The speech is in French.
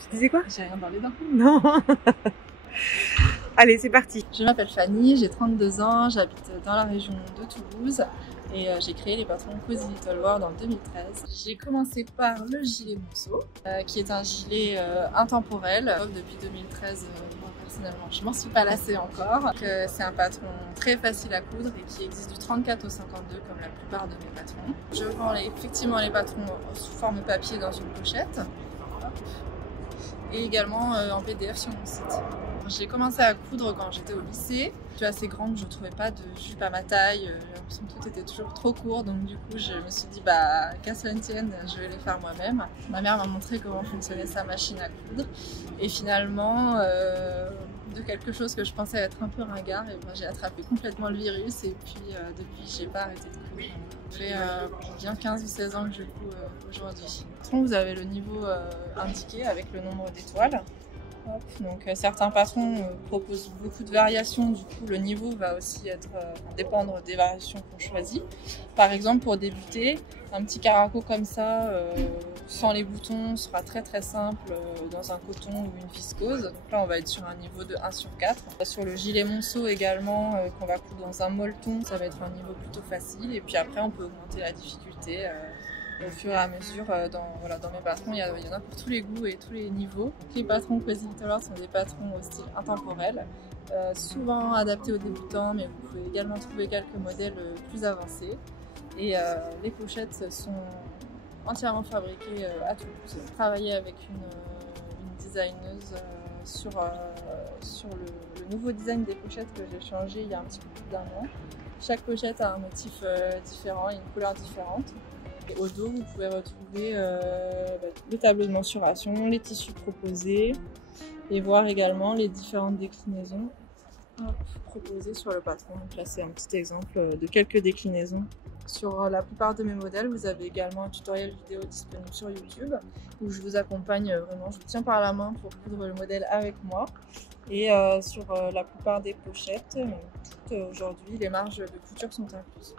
Tu disais quoi? J'ai rien dans les dents. Non. Allez, c'est parti. Je m'appelle Fanny, j'ai 32 ans, j'habite dans la région de Toulouse et j'ai créé les patrons Cozy Little World en 2013. J'ai commencé par le gilet Mousseau, qui est un gilet intemporel. Depuis 2013, moi personnellement, je m'en suis pas lassée encore. C'est un patron très facile à coudre et qui existe du 34 au 52 comme la plupart de mes patrons. Je vends effectivement les patrons sous forme papier dans une pochette. Et également en PDF sur mon site. J'ai commencé à coudre quand j'étais au lycée. Je suis assez grande, je ne trouvais pas de jupe à ma taille, j'ai l'impression que tout était toujours trop court, donc du coup je me suis dit bah qu'à cela ne tienne, je vais les faire moi-même. Ma mère m'a montré comment fonctionnait sa machine à coudre et finalement de quelque chose que je pensais être un peu ringard, et ben, j'ai attrapé complètement le virus et puis depuis j'ai pas arrêté de coudre. Ça fait bien 15 ou 16 ans que je couds aujourd'hui. Vous avez le niveau indiqué avec le nombre d'étoiles. Donc certains patrons proposent beaucoup de variations, du coup le niveau va aussi dépendre des variations qu'on choisit. Par exemple pour débuter, un petit caraco comme ça, sans les boutons, sera très très simple dans un coton ou une viscose. Donc là on va être sur un niveau de 1/4. Sur le gilet monceau également, qu'on va coudre dans un molleton, ça va être un niveau plutôt facile. Et puis après on peut augmenter la difficulté. Au fur et à mesure, dans mes patrons, il y en a pour tous les goûts et tous les niveaux. Les patrons Cozy Little World sont des patrons au style intemporel, souvent adaptés aux débutants, mais vous pouvez également trouver quelques modèles plus avancés. Et les pochettes sont entièrement fabriquées à Toulouse. J'ai travaillé avec une designeuse sur le nouveau design des pochettes que j'ai changé il y a un petit peu plus d'un an. Chaque pochette a un motif différent et une couleur différente. Au dos, vous pouvez retrouver le tableau de mensuration, les tissus proposés et voir également les différentes déclinaisons proposées sur le patron. Donc là, c'est un petit exemple de quelques déclinaisons. Sur la plupart de mes modèles, vous avez également un tutoriel vidéo disponible sur YouTube où je vous accompagne vraiment, je vous tiens par la main pour coudre le modèle avec moi. Et sur la plupart des pochettes, toutes aujourd'hui, les marges de couture sont incluses.